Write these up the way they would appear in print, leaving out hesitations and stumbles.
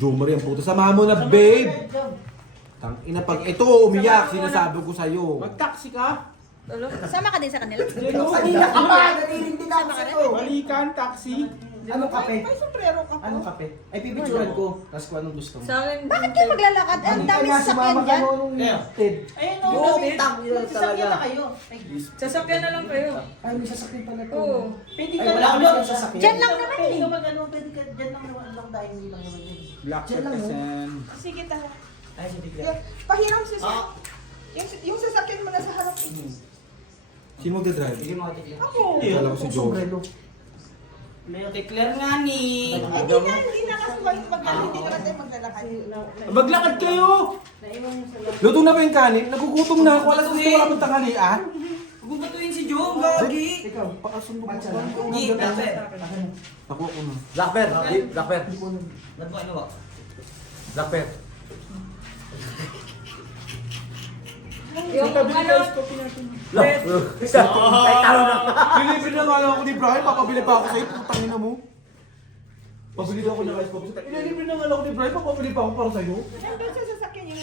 Jomar yung puto. Samahan mo na, babe! Tang ina, pag ito umiyak, sinasabi ko sa'yo. Mag-taxi ka? Sama ka din sa kanila. Kanina ka pa! Nalilindi na ako sa'yo! Balikan, taxi. Anong kape? May sombrero ka po. Anong kape? Ay, pipicturan ko. Tapos kung anong gusto mo. Sa akin, Bakit kayo maglalakad? Ang dami sasakyan dyan. Ayun o, Oo, tang yun nagsasakyan talaga. na kayo. Ay, sasakyan na lang kayo. Ay, may sasakyan pala ko. Oo. pwede Ay, ka wala lang. kami yung sasakyan. Dyan lang naman Pwede eh. ka mag-ano, pwede ka dyan lang naman lang dahil hindi lang naman yun. Black Diyan lang, percent. Sige, tayo. Ay, hindi Pahiram si yung sasakyan mo na sa harap. Sino magdadrive? Sige mga tikla. Ako. Kala ko si Joe. Tikler nga ni. Hindi na kasi hindi ka na tayo maglalakad. Maglakad kayo! Luto na ba yung kanin? Nagugutom na ako. Alas gusto wala pang tanghalian. Bubatuin si Joe, gagi. Ikaw, pakasundo ko Patsa ba? lang. Gi, Blackbear. Nakuha ko na. Blackbear, Blackbear, Ba't mo ano ba? Blackbear. Yung ano, Ay, talo na. Bilibili na nga lang ako ni Brian. Papabili pa ako sa'yo. Putangin na mo. Pabili daw ako ng rice coffee. Ililibre na nga lang ako ni Brian. Papabili pa ako para sa'yo. Nandun sa sasakyan yung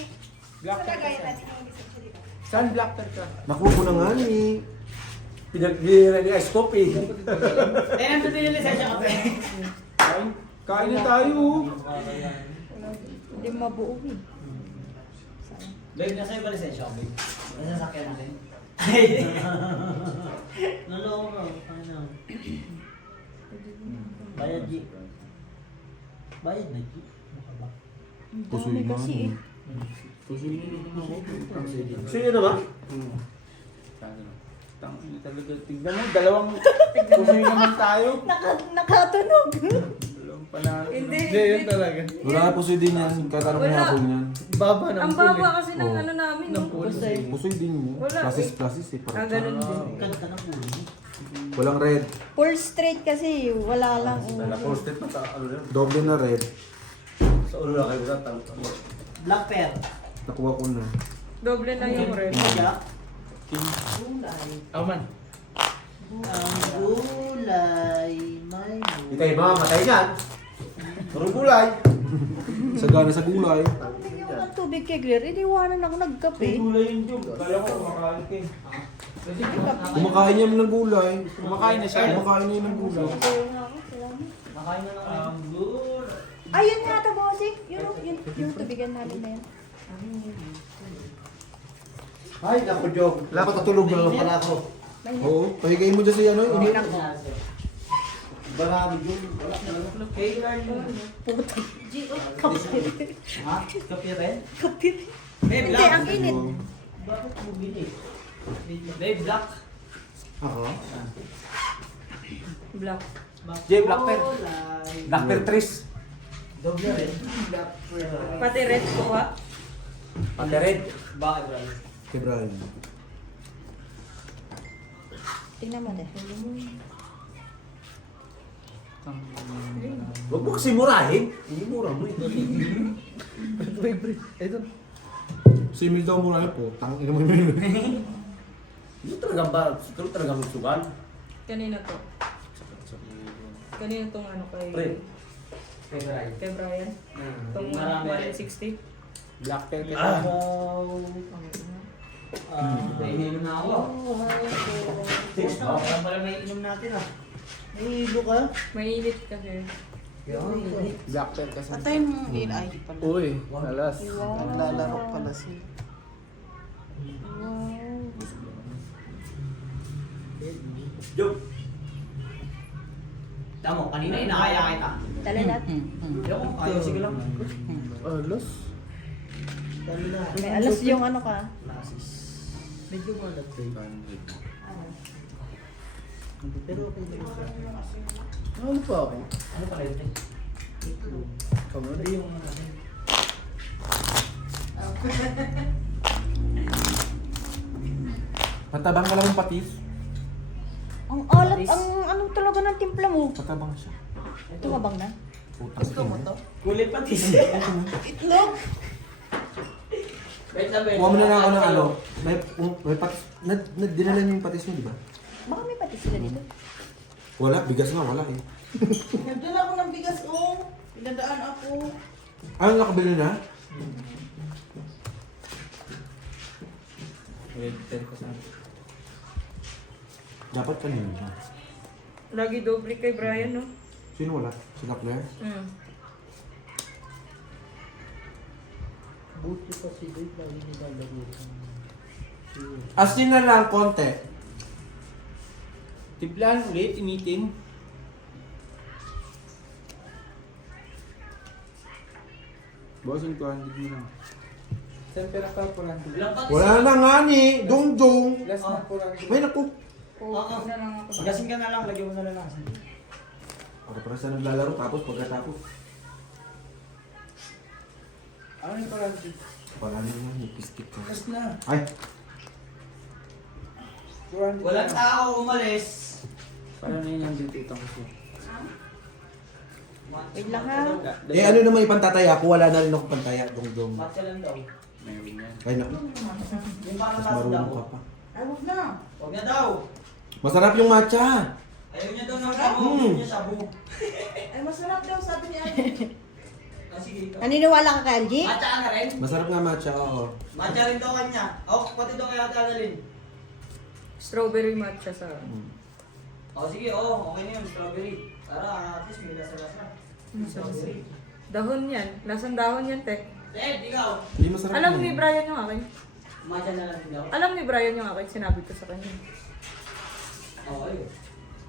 Black sa lagayan percent. natin yung lisensya dito. Saan black percent ka? Nakuha ko na nga ni. Pinagbira ni Ice Coffee. Eh, nandun din yung lisensya kape. Kain na tayo. Hindi mabuo eh. Babe, nasa yung ba lisensya ko, babe? Nasa sasakyan natin. Naloko ka. Ano? Bayad, G. Bayad na, G. Ang Pusoy dami mo, kasi ano? eh. Gusto nyo na ba? Tangina talaga. Tignan mo, dalawang kumain naman tayo. Nakatunog. Dalawang panalo. Hindi, Yun talaga. Wala na pusoy din yan. Kahit anong Wala. hapon yan. Baba ng ang pool baba kasi ng Oh. ano namin. Ng no? pool. Pusoy din mo. Wala, Plasis eh. Ah, Parang. ganun din. Kanta na po. Walang red. Full straight kasi. Wala lang. Full state na ano na. Doble na red. Sa ulo na kayo na. Black pear. Nakuha ko na. Doble na yung red. Kaya, Oh man. ang gulay may Hindi tayo mamamatay yan. Puro gulay. Sagana sa gulay. Yung ng tubig kay Claire, iniwanan ako nagkape. Gulay yung job. Kala ko kumakalit eh. Kumakain niya ng gulay. Kumakain na siya. Kumakain niya ng gulay. makain na lang. Ang gulay. Ayun nga ito, bossing. Yung tubigan namin na yan. Ay, naku, Joe. Patutulog na lang pala ako. Oo, pahigayin mo dyan si ano. Ini. Marami, Joe. Wala na lang. Kay Carlo. Ha? Kape rin? Kape. Babe, Hindi, black. ang init. Bakit mo bili? Babe, black. Ako? Black. Jay, black pear. Gulay. Blackbear Tris. Doble rin. Black pear. Pati red ko ha. Pati red. Bakit, bro? Kay Brian. Tingnan mo deh. Huwag mo kasi murahin. Hindi mura mo eh. Ito. Simil daw muna yun po. Tang ina mo yung Hindi talaga ba? Ito talaga magsugan. Kanina to. Kanina tong ano kay... Pre. Kay Brian. Kay Brian. Tong Marami. 160. Black pear ka. Nahihilo na ako. Parang pala may inom natin ah. Nahihilo ka? Mainit kasi. Black pear kasi. Patay mo yung ID pala. Uy, alas. Naglalaro pala siya. Joe. Tamo, kanina inakaya kita. Tala natin. Ayoko, ayaw sige lang. Alas. May alas yung ano ka. Medyo malat eh. Pero okay lang. Ano pa ako? Ano pala yun eh? Kamari. Hindi yung ano. Patabang ka lang ng patis. Ang alat, ang anong talaga ng timpla mo? Patabang siya. Tumabang na. Gusto mo to? Kulit patis. Itlog! Wait lang, wait. Kuha mo na lang ako ng ano. May patis. Dinala niyo yung patis niyo, di ba? Baka may pati sila dito. Wala, bigas nga, wala eh. Nagdala ako ng bigas oh. Pinadaan ako. Ano nakabili na? Red 10 ko sa Dapat kanina na. Lagi doble kay Brian, no? Sino wala? Sila Claire? Buti pa si Dave, lagi nilalagay. Asin na lang, konti. Tiplan ulit, initin. Bosan ko, hindi mo na. Tempera ka, 400. Ilang patis? Wala na nga ni. Dong-dong. Less na 400. May naku. Oo. Na lang ako. Lasing ka na lang, lagyan mo na lang lasan. Ako para sa naglalaro tapos pagkatapos. Ano yung 400? Wala na yung nipistik ka. Less na. Ay, 400 Walang na. tao umalis. Paano na yun yung dito itong kasi? Wait lang ha. eh ano naman ipantataya ko? Wala na rin ako pantaya. Dong-dong. Matcha lang daw. Mayroon yan. Ay naku. Yung parang Mas lasa marunong daw. ka pa. Ay, huwag na. Huwag na daw. Masarap yung matcha. Ayaw niya daw ng sabu. Mm. Ayaw niya sabu. Ay, masarap daw, sabi ni Ate. Ah, sige ikaw. Naniniwala ka kay Algie? Matcha ka na rin? Masarap nga matcha, oo. Matcha rin daw kanya. Oh, pati daw kaya Ate Annalyn. Strawberry matcha sa... Oh, sige, oh, okay na yun, strawberry. Para at least may lasa-lasa. Strawberry. Dahon yan. Lasang dahon yan, te. Ted, ikaw. Hindi masarap Alam yun. ni Brian yung akin. Matcha na lang din daw. Alam ni Brian yung akin. Sinabi ko sa kanya. Okay.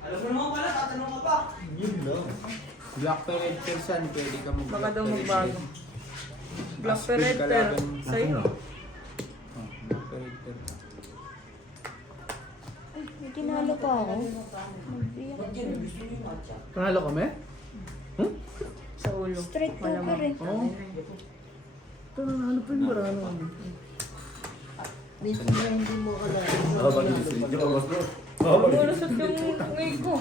Alam mo naman pala, tatanong ka pa. Black Red Persan, pwede ka mag Baka daw magbago. Black Aspin Red kalaban. Sa'yo. Oh, Black Red Persan. Ay, may kinalo pa ako. Ba't yan? Gusto niyo yung matcha? Panalo kami? Sa ulo. Straight poker eh. Oo. Ito na, ano pa yung marano? Minsan na hindi mo akalain. Oo, bakit hindi ka mas bro? Bulusot yung tungay ko.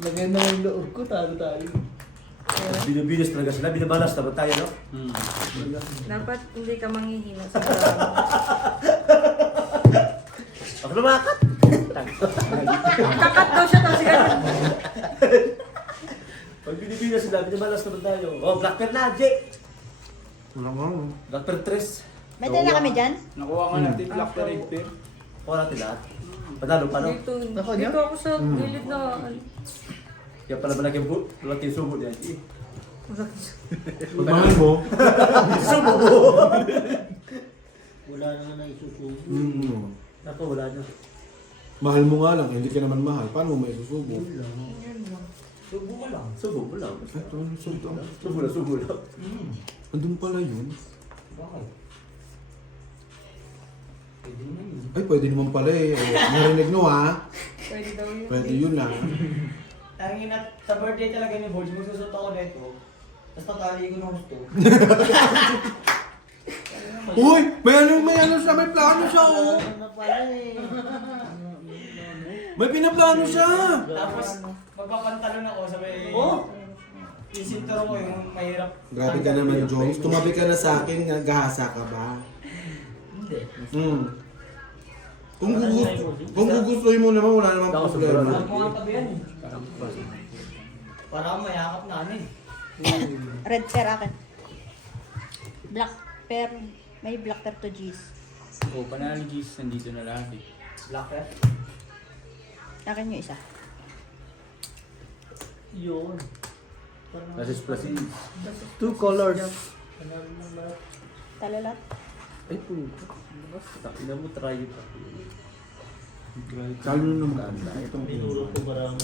Maganda yung loob ko, talo tayo. Binubilis talaga sila, binabalas naman tayo, no? Dapat hindi ka manghihina sa drama. Ako lumakat! Kakat daw siya tapos ganun. Pag binibilis sila, binabalas naman tayo. Oh, Black Pearl na, Jake! Wala nga. Black Pearl 3. May dala kami dyan? Nakuha nga natin Black Red Per. Kuha natin lahat. Panalo pa, no? Dito ako sa gilid na... Kaya pala malaki yung malaki yung subo niya. Eh. Mahal mo? Subo mo! Wala naman na isusubo. Ako, wala na. Mahal mo nga lang, hindi ka naman mahal. Paano mo may susubo? Subo ko lang. Subo mo lang. Ito, subo. Subo lang, subo lang. Andun pala yun. Bakit? Pwede naman yun. Ay, pwede naman pala eh. Narinig nyo ha? Pwede daw yun. Pwede yun lang. Tangin na, sa birthday talaga ni Borge, magsusot ako nito. Tapos tatali ko ng gusto. Uy! May ano siya, may plano siya oh! Ano na pala eh. May pinaplano siya! Tapos, magpapantalon ako, sabi, isinturo ko yung mahirap. Grabe ka naman, Jones. Tumabi ka na sa akin, naghahasa ka ba? Hindi. Kung gugustuhin mo naman, wala namang problema. Alam mo nga tabi yan eh. Para akong mayakap na ano eh. Red pear akin. Black pear. May black pear to G's. Oh, panalo ni Jesus, nandito na lahat eh. Black pepper. Akin yung isa. Yun. Lasis plus is. 2 colors. Talo lahat. Ay po. Ina mo, try it. Kalo na naman. Itong Tinuro ko marami.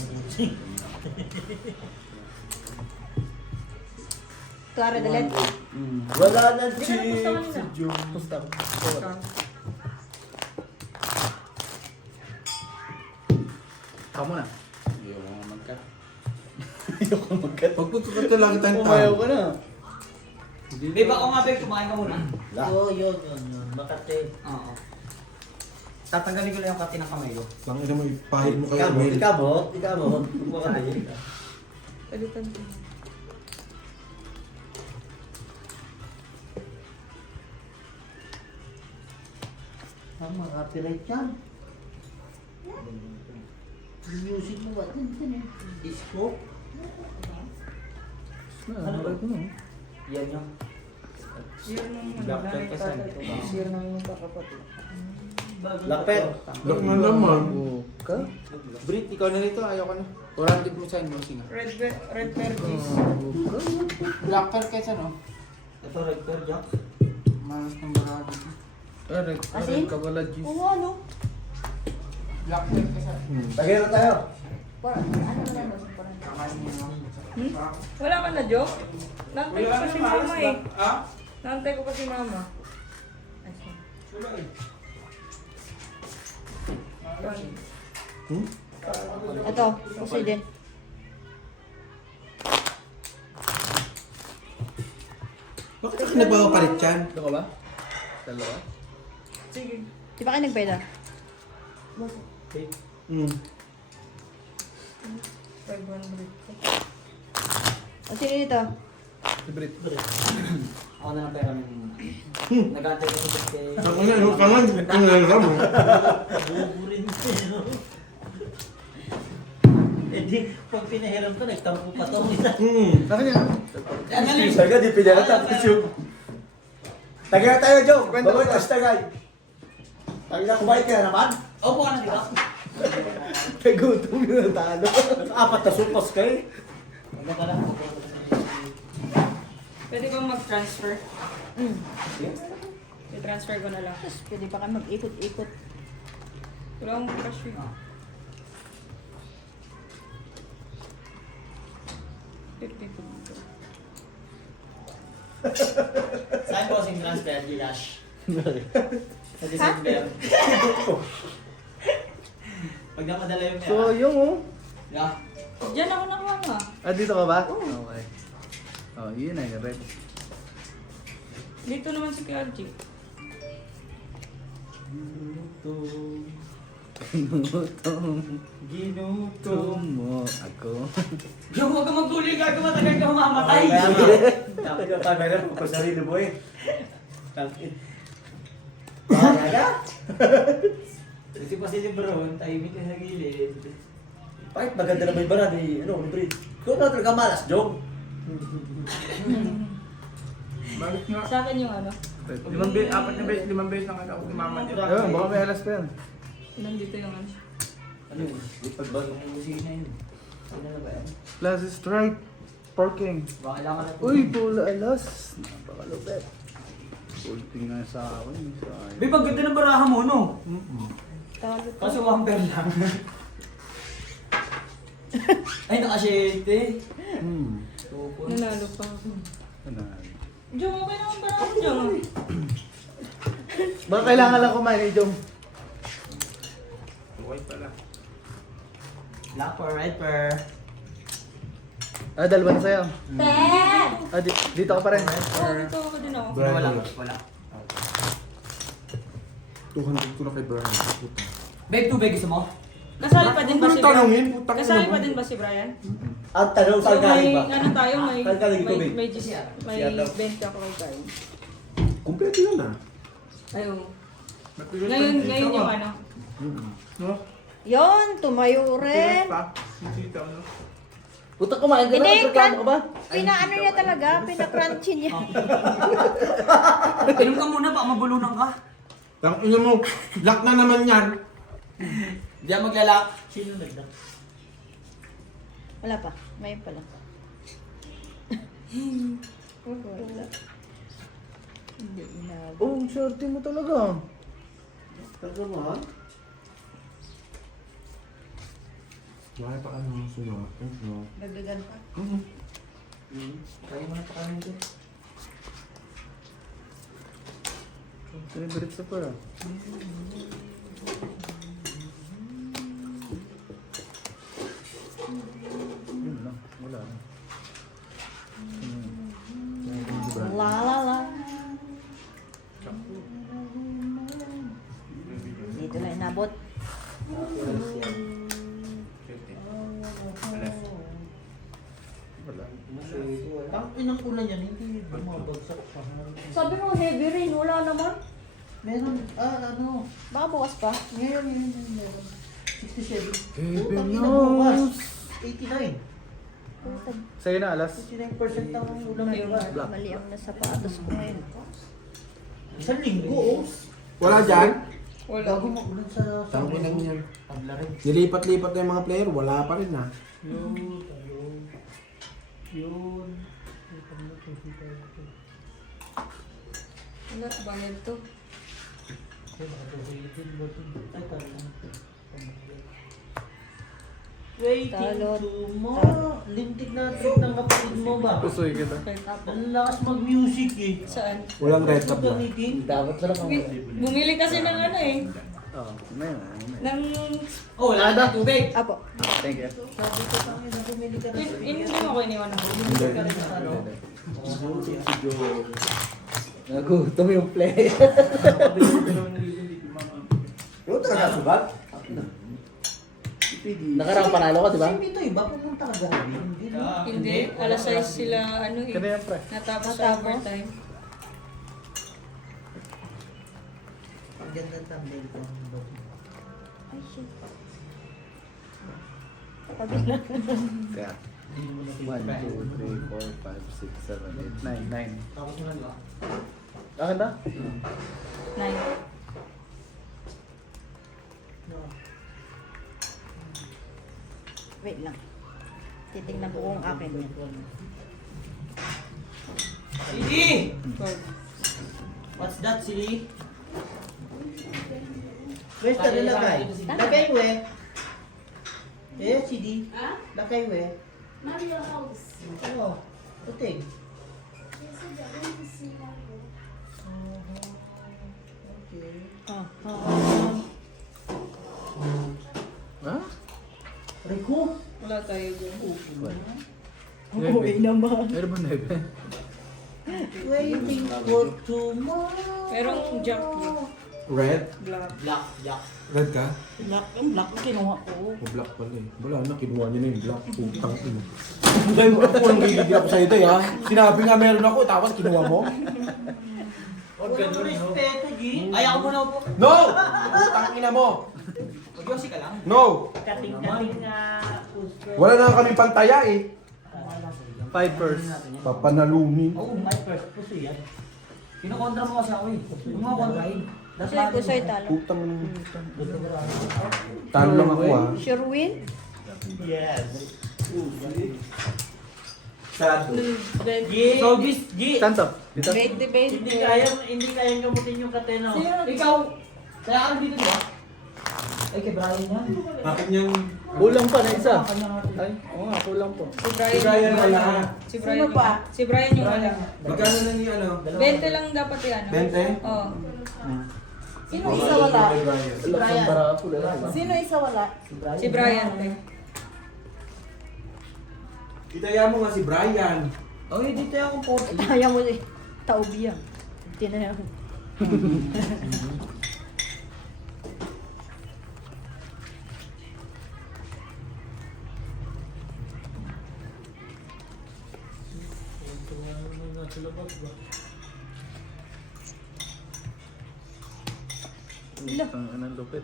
Tuwara dalit. Wala na Hindi chick na gusto si kanina. Jung. Kamu na. Ayoko nga mag-cut. Ayoko mag-cut. Pagputukat ka lagi tayong Umayaw tao. ka na. Babe, ako nga babe, kumain ka muna. Yun. Makate. Oo. Tatanggalin ko lang yung kati ng kamay ko. Tangin na mo, ipahid mo kayo. Ikaw mo. Kumakain. Palitan ko. Mga copyright yan. Yung music mo ba? Disco? Ano ba? red mo. Yan yung. Year nung Black pen kasi. Year nung kakapatid. Lapet. Lock na naman. Ka? Brit, ikaw na rito. Ayoko na. 400% mo singa. Red Perkins. Black pearl kaysa no? Ito red pear, Jack. Malas ng barado. Red Asin? kabala juice. Oo, ano? Black pearl kaysa. Tagay na tayo. Ano na lang? Kakain mo na. Wala ka na, Jo? Nantay ko pa si mama eh. Ha? Nantay ko pa si mama. Wala eh. Ito, kasi din. Bakit ako nagpapapalit yan? Ito ka ba? Dalawa? Sige. Di ba kayo nagbayad? Hmm. 500. O sino dito? Si Brit. Ako na lang pera ng... Nag-antay ko sa kay... Ako na, yung kangan, ang lalam mo. Buburin mo pero... Eh di, pag pinahiram ko, nagtampo pa to. Bakit yan? Ano yun? Isa ka, di pinakatapos yung... Tagay na tayo, Joe. Bawal ka sa tagay. Tagay na, kumain ka na naman. Opo ka na dito. Nagutom yun ang talo. Apat na supas kayo. Ano ka lang? Pwede ba mag-transfer? Mm. I-transfer ko na lang. Tapos pwede pa kayo mag-ikot-ikot. Wala akong cash eh. 52. Saan po kasing transfer, Gilash? Sa December. Pag napadala yung So, yung oh. Yeah. Diyan ako nakuha. Ah, dito ka ba? Okay. Oh, yun na yung red. Dito naman si KRG. Ginutom mo ako. Yung huwag ka magtuloy ka, matagal ka mamamatay. Tapos yung camera mo pa sarili mo eh. Tangin. Kaya? Kasi pa si Lebron, tahimik ka sa gilid. Bakit maganda naman yung barad eh. Ano, Brit? Kung ano talaga malas, Joe. Bakit nga? Sa akin yung ano. 5 beses, 4 beses lang ako ni mama niya. Ayun, baka may alas pa yan. Nandito yung ano. Ano yun? Pagbago ng kusina yun. Ano na ba yan? Plus strike. Parking. Baka kailangan na Uy, pula alas. Napakalupit. Pulting nga sa akin. Babe, ang ganda ng baraha mo, no? Talo to. Kaso one pair lang. Ay, nakashete. Nanalo pa ako. Ano? Diyan, okay naman ba ako dyan? Baka kailangan lang kumain eh, Jom. Okay pala. Black per, red per. Ah, dalawa na sa'yo. Te! Ah, dito ka pa rin. Oo, dito ako din ako. Brian, Wala, wala. wala. 200 ko na kay Brian. Puta. Babe, tubig gusto mo? Kasali pa din ba si Huwag tanongin, Brian? putang ina Kasali mo. pa din ba si Brian? Ang tanong So saan galing may ba? ano tayo, may Saan galing ito, babe? may 20 ako kay Brian. Kumpleto yun ah. Ayun. Ngayon yung ano. No? Yon, tumayo rin. Puta, kumain ka na. Hindi, Reklamo ka ba? Pinaano niya talaga, pinakrunchy niya. Inom ka muna, baka mabulunan ka. Tang ina mo, lock na naman yan. Di ako maglalak. Sino nagdak? Wala pa, may pala. Wala. Hindi inabot. Oh, ang swerte mo talaga. Talaga mo ha? Wala pa ano, sunod. Dagdagan pa. Kaya mo na pa kami ito. Sinibirit sa pa. Yun lang, wala na. La la la. Dito na inabot. Wala. Ang inang ulan yan, hindi bumabagsak pa. Sabi mo heavy rain, wala naman. Meron, ano, Baka bukas pa. ngayon, meron. 67. Heavy Putang ina news. bukas. 89. Puta, Sa'yo na, alas. 69% ang ulam na yun. mali ang nasa sapatos ko ngayon. Isang linggo, oh. Wala dyan? Gago magulan sa... Tangin lang yan. Tabla rin. Nilipat-lipat na yung mga player, wala pa rin ah. Yun. Wala, bayad to. Waiting Talo. to mo. Lintik na trip ng kapatid mo ba? Pusoy kita. Ang lakas mag-music eh. Saan? Walang red Ito top ba? gamitin. Dapat pala kang Bumili kasi ng ano eh. Oo, may na. Ng... Oh, wala na tubig. Apo. Thank you. Sabi ko pa nga, bumili ka na. Hindi mo ako iniwan ako. Bumili ka rin sa ano. Nagutom yung play. Yung talaga sugat? Nakarang panalo ka, di ba? Sino ito iba? Pumunta ka gabi. Hindi no? Hindi, alas 6 sila ano eh. Kaya yan, pre. Natapos sa overtime. Ang ganda ng thumbnail ko. Ay, shit. Sabi na. Kaya. 1, 2, 3, 4, 5, 6, 7, 8, 9. Tapos mo na, di ba? Akin na? 9. Wait lang. Titignan ko kung akin yan. Sili! What's that, Sili? Where's the nilagay? Lagay we. Eh, CD. Ha? Lagay we. Mario House. Oo. Puting. Yes, I'm going to see Mario. Okay. Ha? Rico. Wala tayo dyan. Okay naman. Meron ba nebe? Waiting for tomorrow. Merong jack Red? black. Black, Jack. Red ka? Black, yung black ang kinuha ko. O black pala eh. Wala na, kinuha niya na yung black. Putang ina. Dahil ako ang gigigil ako sa'yo day ha. Sinabi nga meron ako, tapos kinuha mo. Huwag Walang ganun, no? respeto, G. Ay, ako muna po. No! Putang ina mo. Magyosi ka lang. No! Kating-kating nga. Wala na kami pantaya eh. 5 first. Papanalunin. Oo, my first puso yan. Kinokontra mo kasi ako eh. Huwag mo kontrahin. Kasi ko sa'yo talo. Putang ina. Talo lang ako ha. Sure win? Yes. Sad. G. Showbiz, G! Santo. Dito. 20-20. Hindi kayang gamutin yung katena. Ikaw, kaya ka dito, di ba? Ay, kay Brian yan. Bakit niyang... Kulang pa na isa. Ay, oo nga, kulang po. Si Brian. Brian yung wala. Si Brian yung wala. Si Brian yung wala. Magkano na niya ano? 20 lang dapat yan. 20? Oo. Sino isa wala? Brian. Sino isa wala? Si Brian. Itaya mo nga si Brian. Oh, dito akong po. Kaya mo eh. Taubi yan. Tinaya ko. Ang lupit.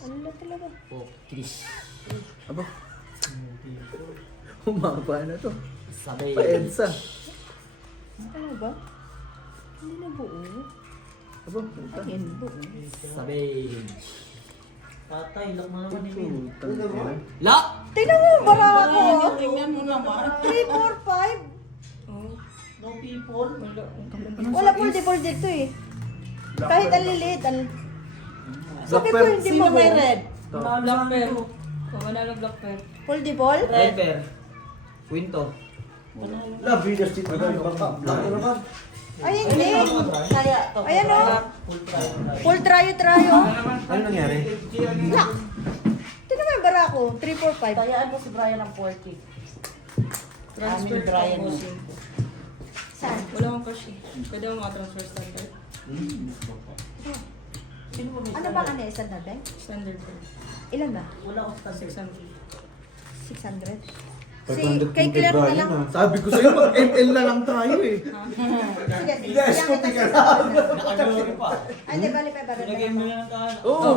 Ano na talaga? Oh, Chris. Aba. Humaba na to. Sabay. Pa-EDSA. Ano ba? Hindi na buo. Aba, puta. Ayun, buo. Sabay. Tatay, lock na naman yun. Puta. Lock! Tingnan mo, bara ako. Tingnan mo naman. 3, 4, 5. No people. Wala fold dito eh. Kahit ang liliit. Black Bakit pear. ko hindi mo may red? Black pear. Oh, manalo black pear. Foldable? Red pair. Quinto. La, Venus dito na yung baka. Ano ba? Ay, hindi. Kaya to. Ayan o. Full tryo. Ano nangyari? Black. Tingnan mo yung bara ko. 3, 4, 5. Tayaan mo si Brian ng 40. Transfer Amin, Brian. promotion. Saan? Wala akong cash eh. Pwede ako transfer standard. Sino ba may Ano ba ano? Isang na bank? Standard ko. Ilan ba? Wala akong standard. 600. 600? 500 Kay Claire na lang. Sabi ko sa'yo, mag-ML na lang tayo eh. Sige, sige. Yes, Yan puti kita ka sa- Nakagawin pa. Ay, di bali 500 na Pinagay lang. mo yan ang tahan. Oo.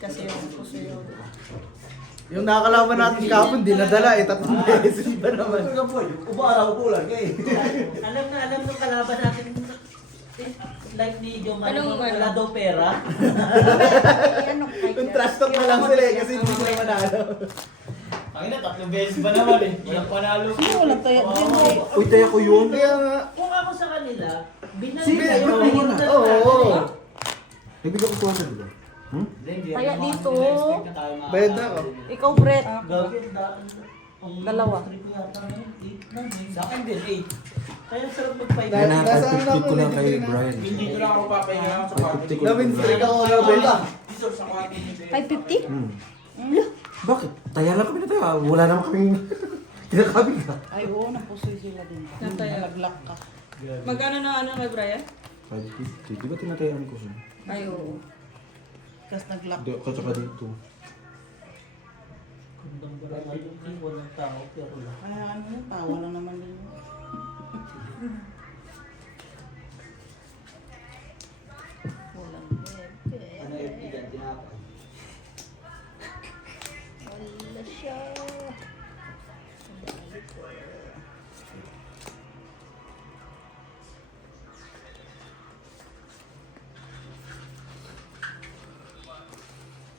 Kasi yung puso yung... Yung nakakalaban natin kahapon, di nadala eh. 3 beses ba naman? Ano ka boy? Ubaara ko lang eh. Alam nung kalaban natin. Like ni John Mario, Anong wala ano? daw pera. Ano, kay Yung trash talk na lang sila eh, kasi hindi sila manalo. Ang ina, 3 beses ba naman eh? Walang panalo. Walang taya din eh. Uy, taya ko yun. Kaya nga, Kung ako sa kanila, binalik Sige, kayo bro, na yun yun na. na oo. Nagbigay ko 200 diba? Kaya dito. Bayad na ako. Ikaw, Brett. Gawin Dalawa. Sa akin din, 8. Kaya sarap mag-fight. Kaya na, Nasaan 550 ko lang ako? kay Brian. Hindi ko lang ako papahinga sa 550 ko Na-win lang. streak ako Robert. Dito sa kwarto ni Ben. 550? Hmm. Bakit? Taya lang kami na tayo. Wala naman kaming kinakabi ka. Ay, oo, napusoy sila din. Nataya. Naglock ka. Magkano na ano kay Brian? 550. Di ba tinatayaan ko siya? Ay, oo. Tapos naglock. Hindi, katsaka dito. Kundang barangay yung walang tao, pero lang. Kaya ano yun, tawa lang naman din. Walang bebe. Ano yung bigan, tinapay? Wala siya. Dali ko.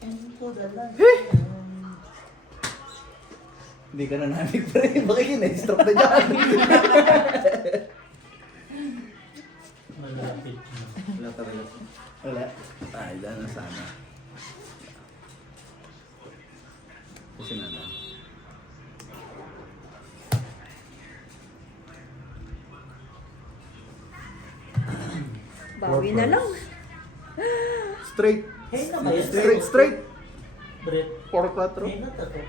And for the life. Hindi ka na namin pre. Bakit yun eh? Stroke na dyan. Malapit. Wala talaga. Wala. Ay, dyan na sana. Kasi na lang. Bawi na lang. Straight. Hey na ba yun? Straight. Brett. 4-4. Hey na tato.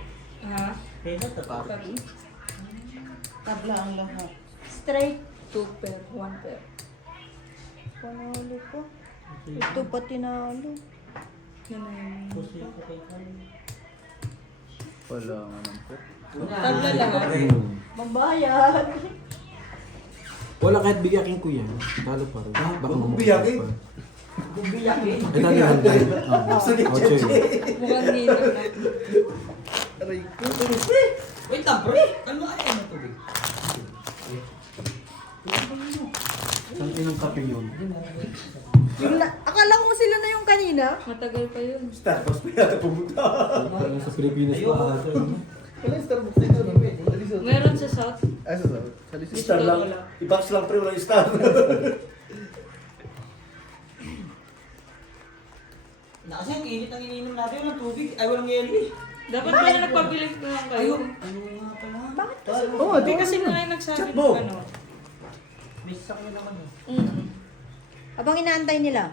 Ha? Hey na tato. Tabla ang lahat. Straight. 2 pair, 1 pair. Panalo pa. Ito pa tinalo. Yan na yun. Pusi ko kay Kyle. Wala nga naman po. Tabla lang ah. Mambayad. Wala kahit bigakin ko yan. Talo pa rin. Baka mamaya biyakin? pa. Kung biyakin. Ay, talo yan. Ocho yun. Mukhang hino na. Aray ko. Wait lang, pre! Ano ay ano tubig? Saan yung kape yun? Yung akala ko sila na yung kanina. Matagal pa yun. Tapos pa yata pumunta. Sa Pilipinas pa ata. Wala yung Starbucks dito. No? Meron sa South. Ah, sa South. Sa Lisod. Star lang. I-box lang pre, wala yung star. Na kasi ang init ang ininom natin, walang tubig. Ay, walang yelo eh. Dapat pala nagpabili ko lang kayo. Ano nga pala? Bakit kasi? Oo, Di kasi nga yung nagsabi Chat ng mo. ano. Miss sa kanya naman eh. Habang inaantay nila.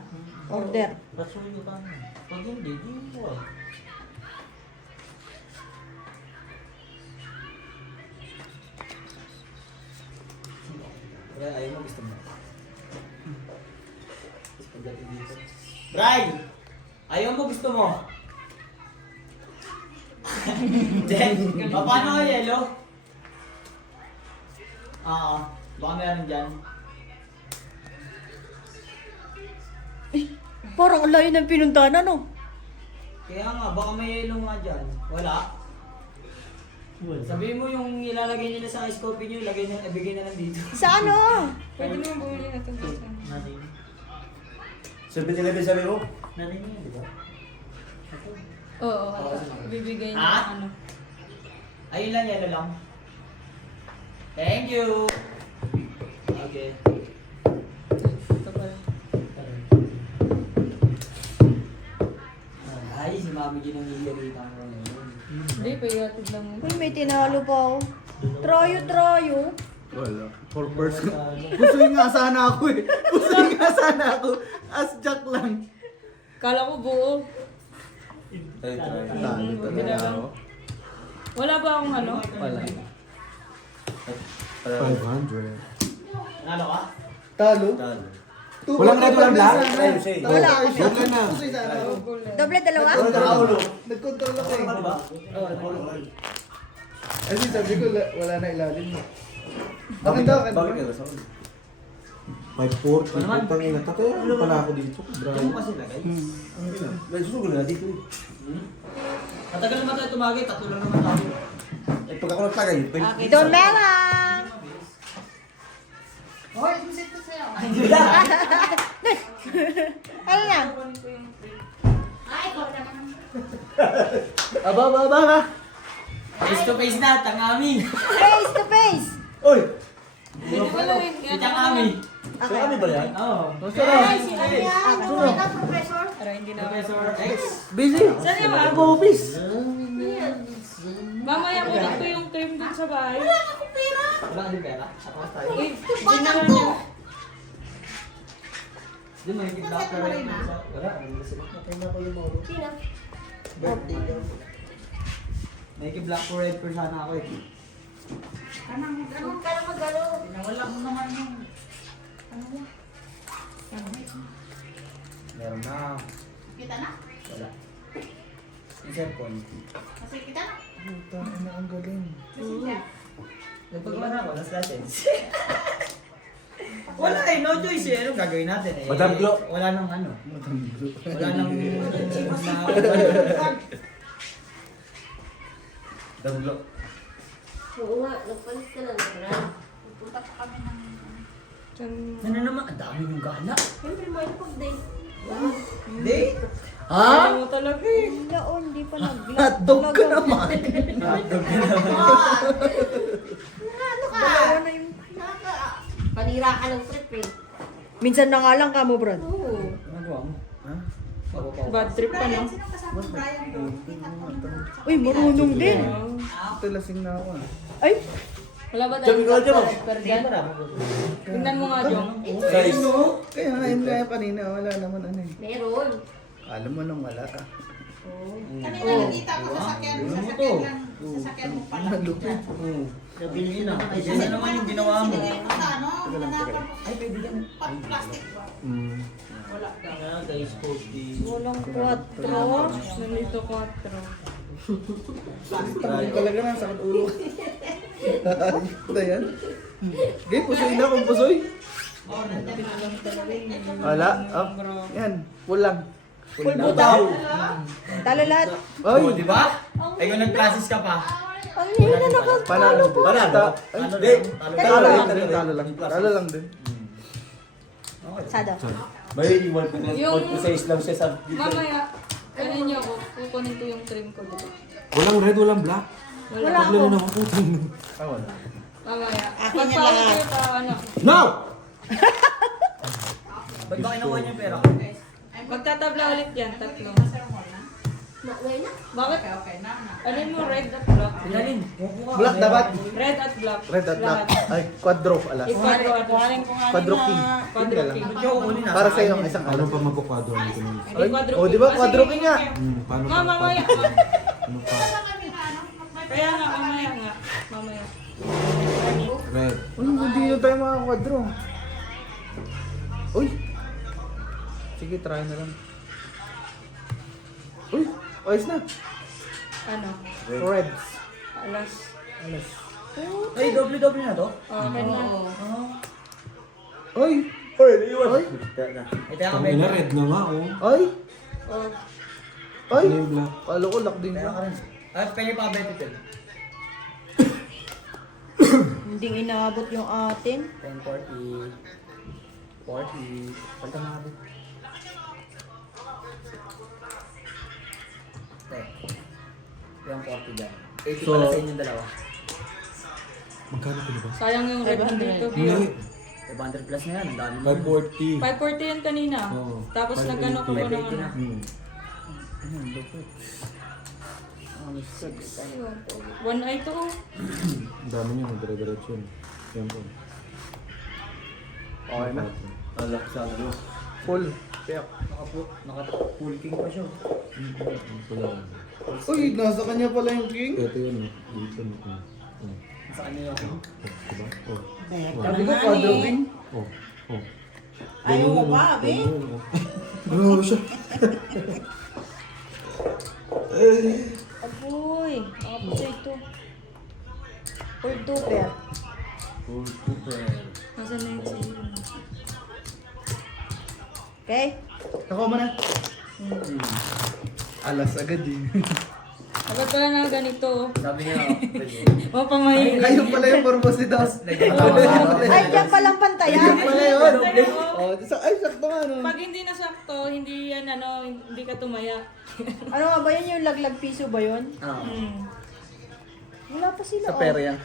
Order. Pasuyo ka na. Pag hindi, di mo ah. Kaya ayaw mo, gusto mo. Brian! Ayaw mo, gusto mo? Jen, paano ka yelo? Oo, baka meron dyan. Parang ang layo ng pinuntahan, ano? Kaya nga, baka may yelo nga dyan. Wala? Sabihin mo yung ilalagay nila sa ice coffee nyo, ibigay na lang dito. Sa ano? Pwede mo bumili na ito. Nanin. 7-Eleven sabi mo? Nanin yun, di ba? Oo, bibigay niya Ha? ano. Ayun lang, yelo lang. Thank you! Okay. Ito pala. Ay, si Mami Gin ang nilirita ko ngayon. Hindi, payatid lang mo. Uy, may tinalo pa ako. Troyo. Wala. 4 person. Pusuin nga sana ako eh. Pusuin nga sana ako. As Jack lang. Kala ko buo. Talo talaga ako. Wala ba akong ano? Wala. 500. Ano ka? Talo? Walang red, walang black? Wala ako. Wala na. Pusuin sana ako. Doble dalawa? Nag-control ako eh. Ano ba? Kasi sabi ko, wala na ilalim. Akin daw, akin daw. 540. Putang ina. Tataya pala ako dito. Ito mo Brian. kasi lagay. May susugod na dito eh. Matagal naman tayo tumagay, 3 lang naman tayo. Eh, pag ako nagtagay, Okay, Don Melang! Hindi na! Ano na? Aba. Face to face na, tangami! Face to face! Uy! Si Tangami! So, kami ba yan? Oo. Ay, si ano yan? Yung professor? Professor X. Busy. Saan yung ba? Nag-office. Mamaya kunin ko yung cream dun sa bahay. Wala ka din pera? Ako tayo. Uy, binaran niya. Di may black ka rin. Wala, ano sila? Birthday daw. May black for red per sana ako eh. Meron na. Kita na? Wala. Yung cellphone. Kasi kita na? Ang galing. Nagpagawa na ako, last license. Wala eh, no choice eh. Anong gagawin natin eh? Madam Glo. Wala nang ano. Wala nang... Damlo. Oo nga, nagpalit ka na naman. Pupunta pa kami ng... Ano naman? Ang dami yung gana. Siyempre, mo yung pag-date. Hindi. Ha? Ayaw mo talaga eh. Wala, oh, hindi pa nag-vlog. Hotdog ka naman. Ano ka? Dalawa na yung... Panira ka ng trip eh. Minsan na nga lang kamo, Brad. Oo. Nagawa mo? Ha? Bad trip pa no? Sino kasama mo, Brian? Uy, marunong din. Ito lasing na ako. Ay, Wala ba Diyan, ikaw dyan, Ma'am. per dyan? Tingnan mo nga, Jong. Guys. Kaya nga, yun kaya kanina, wala naman ano eh. Meron. Alam mo nang wala ka. Kanina nakita ko sasakyan mo pala. Lupit. Nabili na. Ay, yan naman yung ginawa mo. Sinigay mo sa ano, hanapan mo. Ay, pwede ka na. Plastic ba? Ah, guys, coffee. walang 4. Nandito 4. Tangin talaga na, sakit ulo. Ito yan. Okay, pusoy na kung pusoy. Wala. Oh, yan, full lang. Full butaw. Talo lahat. Ay, Oh, di ba? Ay, kung nag-classes ka pa. Ang hina na panalo. Panalo. Ay, Hindi. talo lang din, talo lang. Talo lang din. Sada. May 1.6 lang siya sa... Mamaya, kanin niyo ako. Kukunin ko yung cream ko dito. Walang red, walang black. Wala ako. Problema naman po. Ah, wala. Mamaya. Akin yan Pagpawag lahat. kayo pa, ano. No! Ba't ba kinuha niyo yung pera? Magtatabla ulit yan, 3. Ngayon na? Bakit? Ano mo, red at black? Pinalin. Black dapat. Red at black. Red at black. Lahat. Ay, quadro alas. Quadro at Quadro king. King ka lang. Ba't yung kukunin na? Para sa'yo ang isang Ano alas. pa magkukwadro ang ito nun? Hindi, quadro Oh, di ba? Quadro king nga. Paano pa? Mamaya. Ano pa? Kaya nga, mamaya nga. Mamaya. Red. Uy, hindi na tayo mga quadro. Uy. Sige, try na lang. Uy, ayos na. Ano? Reds. Alas. Alas. Ay, doble-doble na to? Okay na. Ay! Hoy, naiwan. Ay! Ay, kaya Ang kami. ina, red na nga, oh. Ay! Oh. Ay! Ano yung black? Kala ko lock din Kaya siya. ka rin. At pengi pa ba ito? Hindi inaabot yung atin. 10, 40. 40. Palitan na natin. Yung 40 dyan. 80 So- pala sa inyong dalawa. Magkano ko diba? Sayang yung red dito. Hindi. 500 plus na yan. Ang dami mo. 540. 540 yan kanina. Oo. Tapos 580. nagano ko ng 580 ano. na. Hmm. Ayun, lupit. Ang six. Ayun, 1 eye to. Ang dami niya, magdire-diretso yun. Yan po. Okay na. Alak sa ano. Full. Kaya. Naka-full king pa siya. Ito lang. Uy, nasa kanya pala yung king. Ito yun, oh. Dito. Sa kanya yung king. Diba? Oh. Sabi ko, quadro king. Oh. Oh. Ayaw mo pa, Abe? Ano siya? Agoy, ako sa ito. Or duper. Nasaan na yung sa'yo? Okay? Ako mo na. Alas agad eh. Dapat pala na ganito. Sabi niya, Mapamahilig. Ayun pala yung purpose ni Dos. Ay, diyan palang pantayan. Ayun pala yun. Oh, ay, sakto nga no. Pag hindi nasakto, hindi yan ano, hindi ka tumaya. Ano nga ba yun? Yung laglag piso ba yun? Oo. Wala pa sila. Sa pera yan.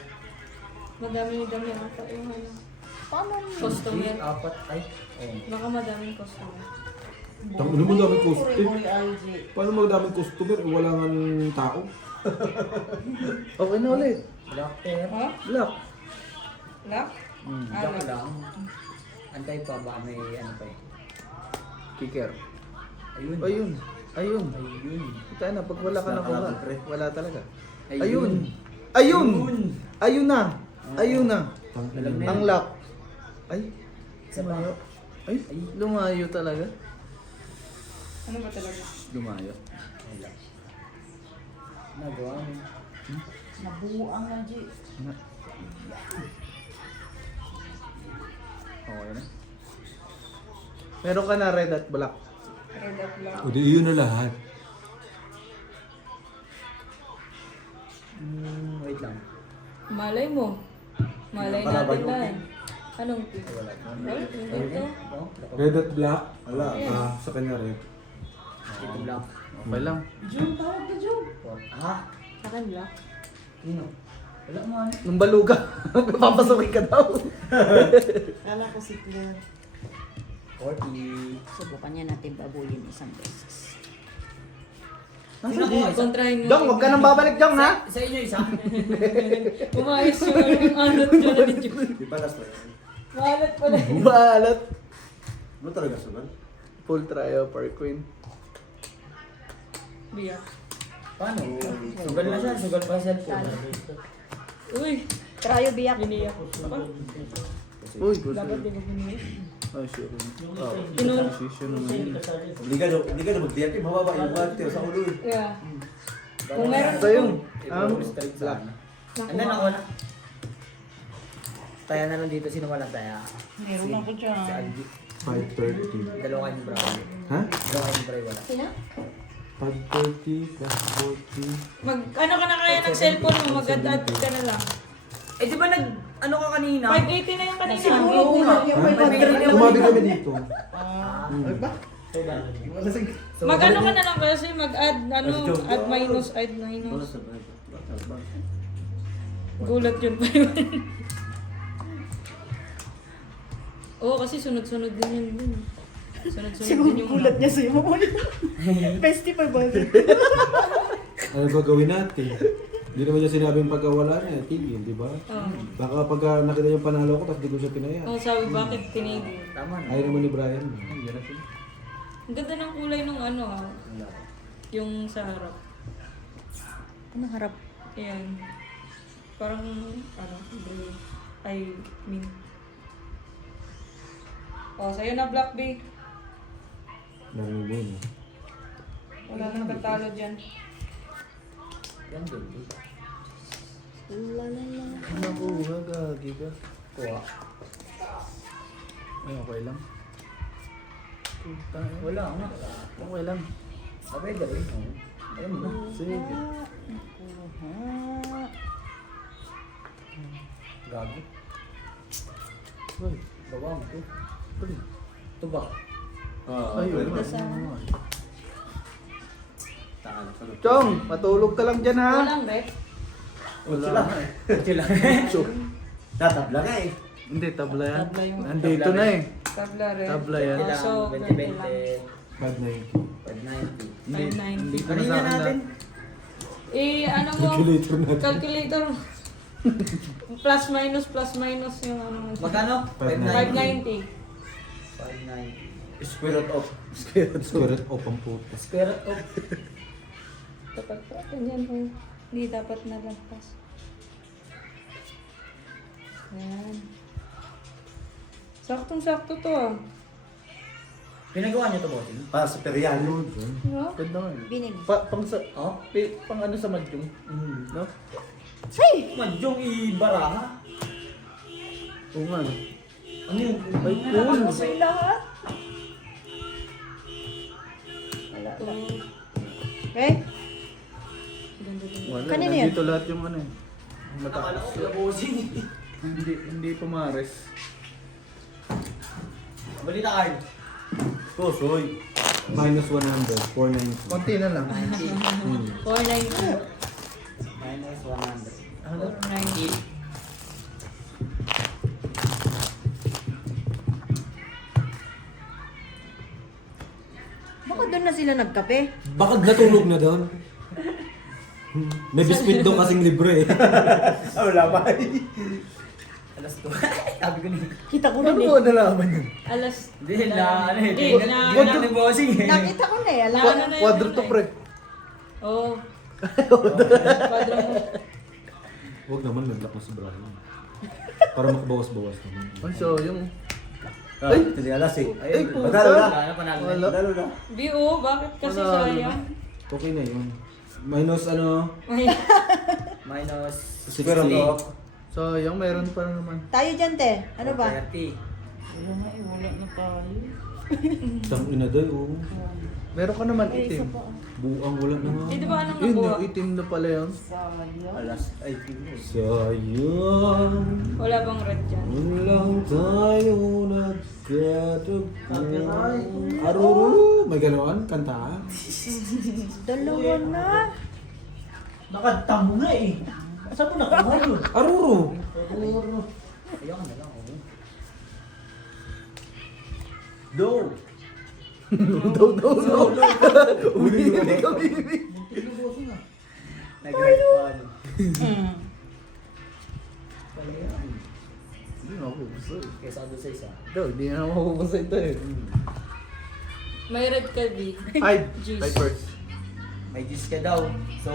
Madami-dami ata yung ano. Paano? Customer. Apat, ay. Baka madaming customer. Tang ano mo daming customer? Paano magdaming customer? Wala nga tao. Okay na ulit. Black pair. Ha? Black. Lock? Black lang. Antay pa ba may ano pa eh. Kicker. Ayun. Ayun. Ayun. Ayun. Kita na, pag wala ka na kuha. Wala talaga. Ayun. Ayun. Ayun. Ayun na. Ayun na. Lalag na Ang yun. lock. Ay. Isa pa. Ay, lumayo talaga. Ano ba talaga? Lumayo. Nagawa mo. Nabuang na, G. Okay na. Meron ka na red at black. Red at black. O di yun na lahat. Wait lang. Malay mo. Malay natin na eh. Anong pick? Wala, hindi ito. Oh, Red at black? Wala. Sa kanya red. ito black. Okay lang. June, tawag ka June. Ha? Sa akin black. Sino? Wala mo ano. Nung baluga, papasukin ka daw. Kala ko si Claire. 40. Subukan niya natin babuyin isang beses. Nasa di? Kontrahin mo. Jong, huwag ka nang babalik, Jong, ha? Sa inyo isa? Umayos yung anot dyan na ni June. Di ba last time? Malat pala. Balat. Ano talaga sugal? Full trio per queen. Biyak. Paano? Sugal na siya. Sugal pa siya. Uy, Trayo biyak. biniyak. Ako, Uy, gusto. dapat din ako biniyak. Ay, sure. Tinun- Position naman yun. Hindi ka na mag-DRP, mababa yung water sa ulo eh. Yeah. Kung meron Ito yung, Black. And then ako na. Taya na lang dito. Sino walang taya? Meron ako dyan. Si Aldi. 530. Dalawa kayong bra. Ha? Dalawa kayong bra wala. Sino? 530 plus 40. ano ka na kaya ng cellphone mo, mag-add ka na lang. Eh di ba ano ka kanina? 580 na yung kanina. Oo nga. Tumabi kami dito. Ay ba? Mag-ano ka na lang kasi mag-add, add minus, add minus. Gulat yun pa yun. Oo, kasi sunod-sunod din yun dun. Sunod-sunod din yung Gulat niya sa'yo. Festival ba? Ano ba gawin natin? Hindi naman niya sinabing pagkawala niya, tigil, di ba? Oo. Baka pagka nakita niya yung panalo ko, tapos di ko siya pinaya. Oh, sabi bakit tinigil? Tama na. Ayaw naman ni Brian. Ang ganda ng kulay nung yung sa harap. Ano harap? Ayan. Parang, blue. I mean. Oh, sa'yo na Black Bay. Narinig mo yun. Wala nang katalo dyan. Yan din. Nakuha, gagi ka. Kuha. Ay, okay lang. Puta, Wala nga. okay lang. Sabay gawin. Ayun mo na. Sige. Gago. Uy, Bawa mo to. uy. Ito ba? Ayun. Taan, sunod. Chong, matulog ka lang dyan, ha? Walang rep. Wala. Sila. Tatabla nga eh. Hindi, tabla yan. Tabla yung- Nandito na eh. Tabla rep. Tabla yan. Oh, so, 20-20. 590. 590. Hindi, 590. dito na Kanina sa akin natin. Ano mo? Calculator natin. Calculator. plus minus yung Magkano? 590. 590. Square root of. Square root of ang puto. Square root of. Dapat pa, ganyan po. Hindi dapat nalagpas. Yan. Saktong-sakto to Pinagawa niyo to, bossing? Para sa peryan. No? Ganda nga eh. Binig. Pang sa, Oh? pang ano sa madyong. No? Madyong ibaraha. Oo nga. no? Ano yun? Ay, cool. Sa'yo lahat. Wala. Okay? Ganda Wala, Kanino yun? nandito lahat yung ano eh. Akala Mataas. ko labusin. Hindi pumares. Balita Carl. Pusoy. Minus 100, 490. Konti na lang. 490. Minus 100. 490. Baka doon na sila nagkape. Baka natulog na doon. May biscuit doon kasing libre eh. Wala ba? Alas 2. Sabi ko na. Kita ko Ano na mo nalaman yun? Alas. Hindi, na ano eh. Hindi, Hindi ni bossing eh. Nakita ko na eh. Alam Ano na yun, Quadro to eh. pre. Oo. Quadro mo. Huwag naman nag-lock na si Brian. Para makabawas-bawas naman. Ay, so yung... Ay, hindi alas eh. Ay, puta. Panalo na. Wala na, panalo na. Wala. Panalo na. BO, bakit kasi Wala. sayang? Okay na yun. Minus ano? May Minus 60. Sayang, meron pa naman. tayo dyan, te. Ano ba? 30. wala na tayo. Isang inaday oh. Meron ka naman Ay, isa itim. pa. Buang wala na nga. Eh, di ba anong Yun, nakuha? yung itim na pala yun. Alas, ay, Sayang. Wala bang red dyan? Walang tayo nagkatagpo. Aruru. May ganoon? Kanta? Dalawa na. Nakanta mo nga eh. Saan mo nakuha yun? Aruru. Ayaw ka na lang. Oh. do. No. Umiinig ka, umiinig. Nag-ride pa ano. Hindi na ako gusto eh. Kesa doon sa isa. Daw, hindi na ako gusto ito eh. May red ka, B. 5. Juice. 5 first. May juice ka daw. So...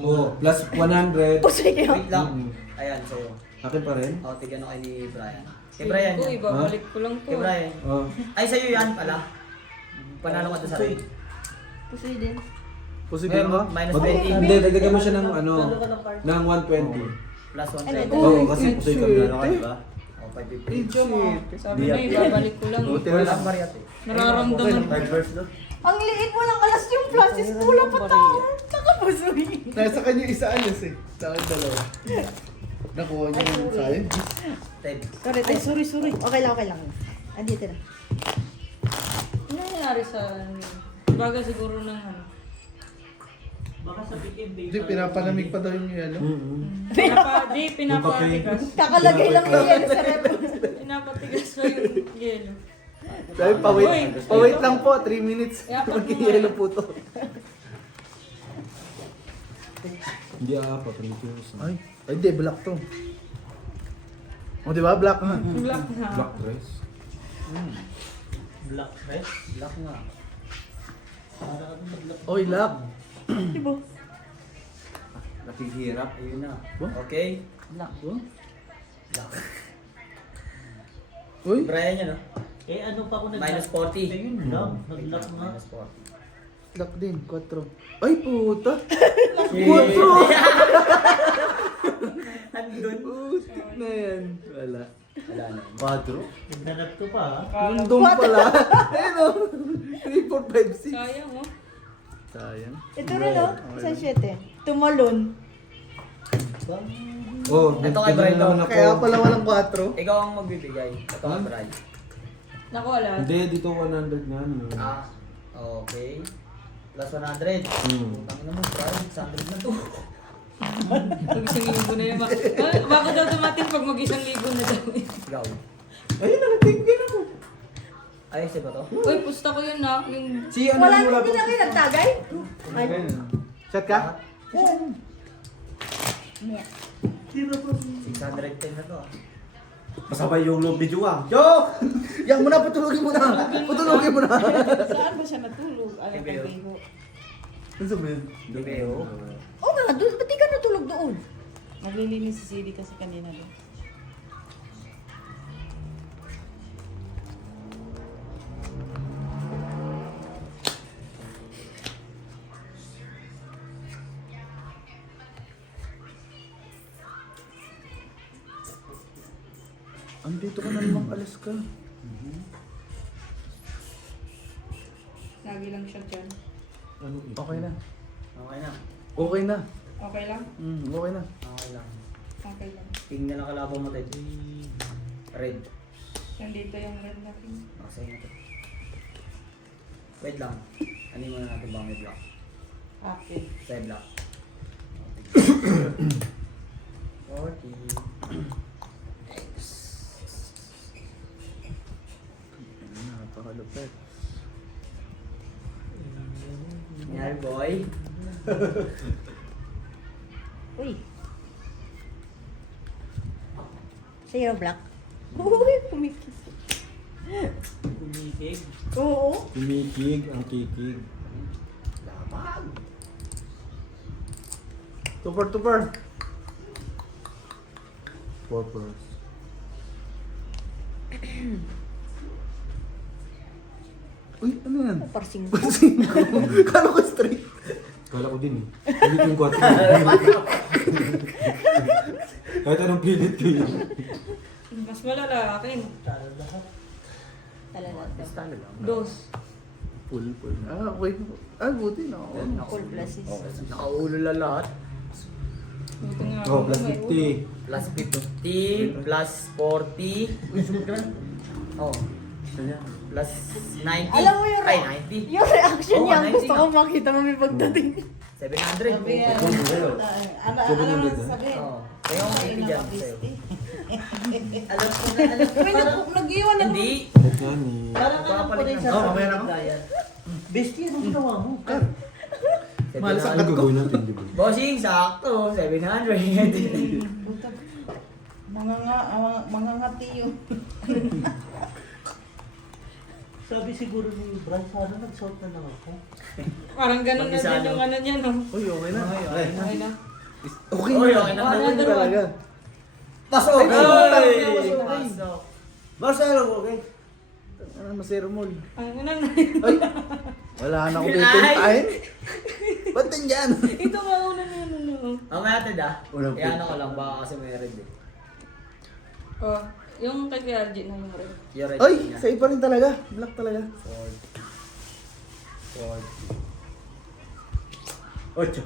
Oh, plus 100. Pusoy kayo. Wait lang. Mm. Ayan, so... Akin pa rin? Oh, tigyan ako ni Brian. Kay Brian Uy, yan. babalik ko lang to. Kay Brian. Oh. Ay, sa'yo yan pala. Panalo ka doon sa red. Pusoy din. Positive ba? Minus Okay. 20. Hindi, dagdagan mo siya ng ano, ng 120. Plus Ano, 120. Oo, kasi pusoy ka Shit. meron ka, di ba? Oh, 550. Sabi na, ibabalik ko lang. Buti Wala na lang Mariat eh. Nararamdaman ko. 5 verse do. Ang liit mo lang alas yung plastic. Tula pa tayo. Tsaka pusoy. Nasa kanya isa alas eh. Sa akin dalawa. Nakuha niya yung sa'yo. 10. Sorry, te. Sorry. Okay lang. Andito na. Ano nangyari sa... Baga siguro ng ano. Baka sa pikin Hindi, pinapalamig pa daw yung yelo. Pinapatigas. Kakalagay lang ng yelo sa rep. Pinapatigas pa yung yelo. Sabi, Uy, pawait lang po, 3 minutes. Yapak mo Mag-yelo po to. Hindi apat, hindi ko yung isa. Ay, di, black to. O, di ba? Black nga. Black na. Black dress. Black red. Black nga. Para ka nag-black. Oy, black. Diba? Nakihirap. Ayun na. Ba? Okay. Black. Black. Uy, Brian yan, no? Eh ano pa ako nag- Minus 40. Ayun lang. Nag-black nga. Minus 40. black din, 4. Ay, puta. Andun. Putik na yan. Wala. Wala na. Badro. Nagdanap ko pa ha. Lundong pala. Ayun o. 3, 4, 5, 6. Sayang, oh. Sayang. Ito rin, no? Isang 7. Tumalon. Oh, Ito kay ganyan Brian naman ako. Kaya pala walang 4. Ikaw ang magbibigay. Ito ang Brian. Naku, wala. Hindi, dito 100 nga. No. Ah. Okay. Plus 100. Tangin mo, Brian. 600 na to. Mag-isang libo na yun. Baka daw dumating pag mag-isang libo na daw. Ikaw. Ayun na, nagtigil ako. Ay, siya ba to? Uy, pusta ko yun na. Yung... Si ano Wala mula na, hindi na kayo nagtagay? Ay, Shot ka? niya. 610 na to. ah. Masabay yung loob ni Juwa. Joke! Yang mo na, patulogin mo na. Patulogin mo na. Saan ba siya natulog? Alam Kay ko, Beo. Beo. Ano sabihin? Beo. Oo nga, ba't di ka natulog doon? Maglilinis si CD kasi kanina doon. Andito ka na namang alas ka. Lagi lang siya dyan. Ano ito? Okay na. Okay na. Okay na. Okay lang? Okay na. Okay lang. Okay lang. King na lang kalaban mo tayo. Red. Nandito yung red natin. Okay na to. Wait lang. Ano muna natin bang may block? Okay. Side block. 40. Napakalupit. Nangyari boy. Uy. Zero black. Uy, pumikis. Kumikig. Oo. Kumikig ang kikig. Tupar. Purpose. Uy, ano yan? Parsing. Kala ko straight. Kala ko din eh. Pilit yung 4. Kahit anong pilit ko yun. Mas malala akin. Tala natin. Dos. Full. Ah, okay. Ah, buti na. Full pluses. Nakaulo lang lahat. Buti nga. Oh, plus 50. Plus 50, plus 40. Uy, sumunod ka na. Oh. Plus 90. Alam mo yung Ay, 90. Yung reaction Oo, niya, 90 gusto ko makita mo may pagdating. 700. Sabi yan. Ano na sasabihin? Oo. Kaya ako Ay, 80 dyan nakabiste. sa'yo. Alam ko na, alam ko. Uy, nag-iwan na. Hindi. Ba't yan eh? Parang alam ko rin Papalit sa na. Oh, mamaya na ako. Bestie, anong ginawa mo? Mahal sa Ano gagawin natin, di ba? Bossing, sakto. 700. Mga ngati yun. Sabi siguro ni Brad, sana nag-sort na lang ako. Parang ganun na din yung ano niya, no? Uy, okay na. Okay na. Okay na. Okay Uy, na. okay na. Okay na talaga. Pasok! Ay, puta, Ay, pasok. pasok. Marcelo, okay? Ano, masero mall. Ano na Ay, wala na akong pipuntahin. Ba't nandyan? Ito mauna na yun, ano? Mamaya ito da. Walang Iyan ako lang, baka kasi may red eh. Oh, yung kay RJ na yung red. Yung red Ay, niya. sa iba rin talaga. Black talaga. 8.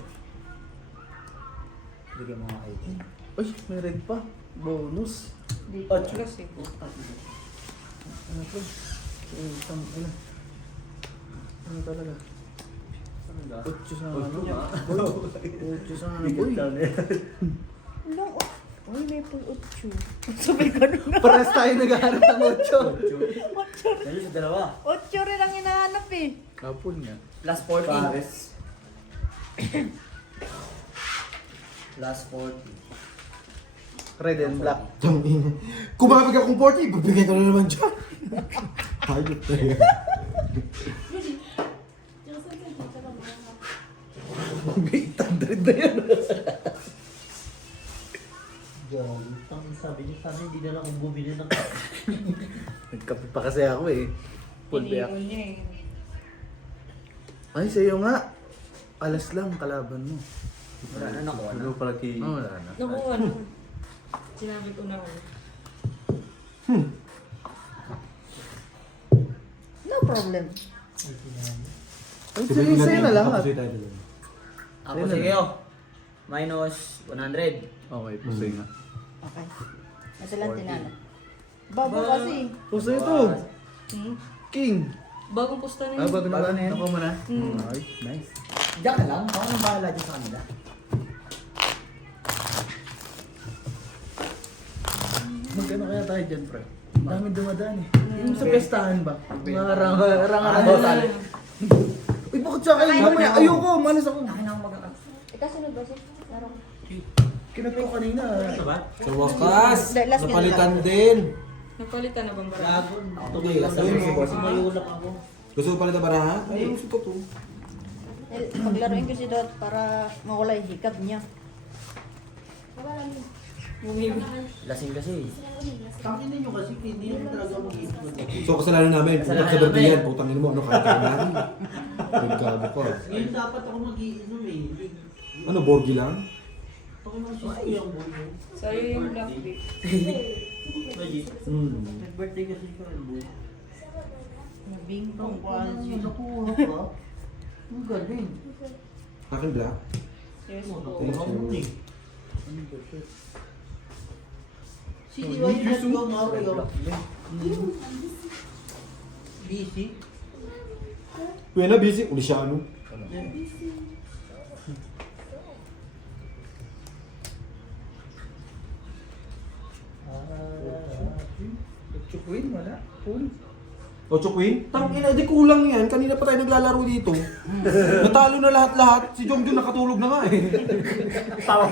Bigyan mo nga 18. Ay, may red pa. Bonus. Dito. Plus eh. Ano to? Isang, ano talaga? 8 sa ano? Boy. 8 sa ano, boy. Long, uy, may full 8. Sabay ko na. Pares tayo nag-aharap ng 8. Dali sa dalawa. 8 rin ang hinahanap eh. Kapul nga. Plus 14. Pares. Plus 40. Red and black. Kumabig akong 40, bibigyan ko na naman dyan. Hayop na yan. May 800 na yan. Sabi niya sana hindi na lang ako bumili ng Nagkape pa kasi ako eh. Full black. Iniwan niya eh. Ay, sa'yo nga. Alas lang, kalaban mo. Wala na nakuha na. Ano pala kay... Oh, wala na. Nakuha na. Sinabi ko na ako. No problem. Ay, sa'yo na lahat. Tapos tayo dalawa. Ako sige oh. Minus 100. Okay, pusay nga. Okay. Ito lang tinala. Bago kasi. Pusay ito. Hmm? King. Bagong pusta na Ah, yun. bago na ba? yan. Nakuha mo na? Hmm. Ay, nice. Diyan ka lang. Baka nang bahala dyan sa kanila. Magkano kaya tayo dyan, pre? Ang dami dumadaan eh. Yung sa pestahan ba? Mga rangan. Uy, bakit sa akin? Mamaya, ayoko, malas ako. Akin ako mag-akas. Kasunod ba siya? Laro. Kinapit ko kanina. Sa wakas, Last napalitan din. Napalitan na bang barang? lagon. Okay, sabi mo si boss. Mayulak ako. Gusto mo palitan barahan? Ay, gusto ko to. Paglaruin ko si Dot para mawala yung hiccup niya. Bumibig. Lasing kasi. Tangin ninyo kasi hindi naman talaga mag-iipon. So, kasalanan namin. Putang sa birthday yan. Putang ino mo. Ano kaya kaya namin? Nagkago ka. Ngayon dapat ako mag-iinom eh. Ano, borgi lang? Ako nang sisuyo ang buhay. Sa'yo yung black big. Nag-birthday kasi ko ang buhay. Nabingkong quality. Nakuha pa. Ang galing. Akin black? Yes po. Sige, why you not go, Mario? Busy? Kuya na, busy. Uli siya, ano? Chukuin, wala. Full. Ocho Queen? Tangina, di kulang yan. Kanina pa tayo naglalaro dito. Natalo na lahat-lahat. Si Jong Jong nakatulog na nga eh. Power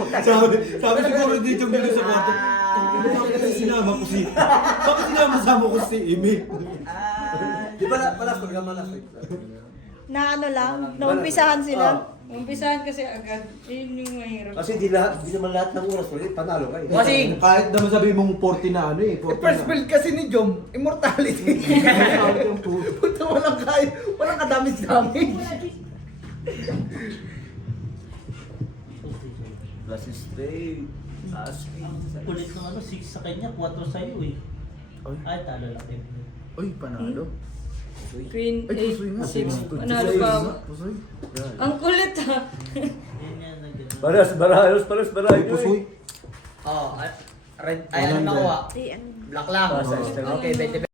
mo kasi. Sabi siguro di Jong Jong sa kwarto. Tangina, bakit sinama ko si... Bakit sinama ko si Amy? Di ba malas ko, malas ko. Na ano lang, naumpisahan sila. Umpisahan kasi agad. Yun yung mahirap. Kasi di naman lahat ng oras ulit, panalo ka eh. Kasi, Kahit naman sabihin mong 40 na ano eh. 40 first na. build kasi ni Jom, immortality. Yung puto. Puta, walang kaya, walang kadamage-damage. Last stay. Kulit ng 6 sa kanya, 4 sa'yo eh. Ay, talo lang din. Uy, panalo. Queen Ay, pusoy nga. 8, 6. Panalo pa ako. Pusoy. Ang kulit ha. Yan yan, nandiyan. Paras. Pusoy. Oh, red, ay ano nakuha? Di, ano. Black lang. Ah, sa Esther. Okay, 20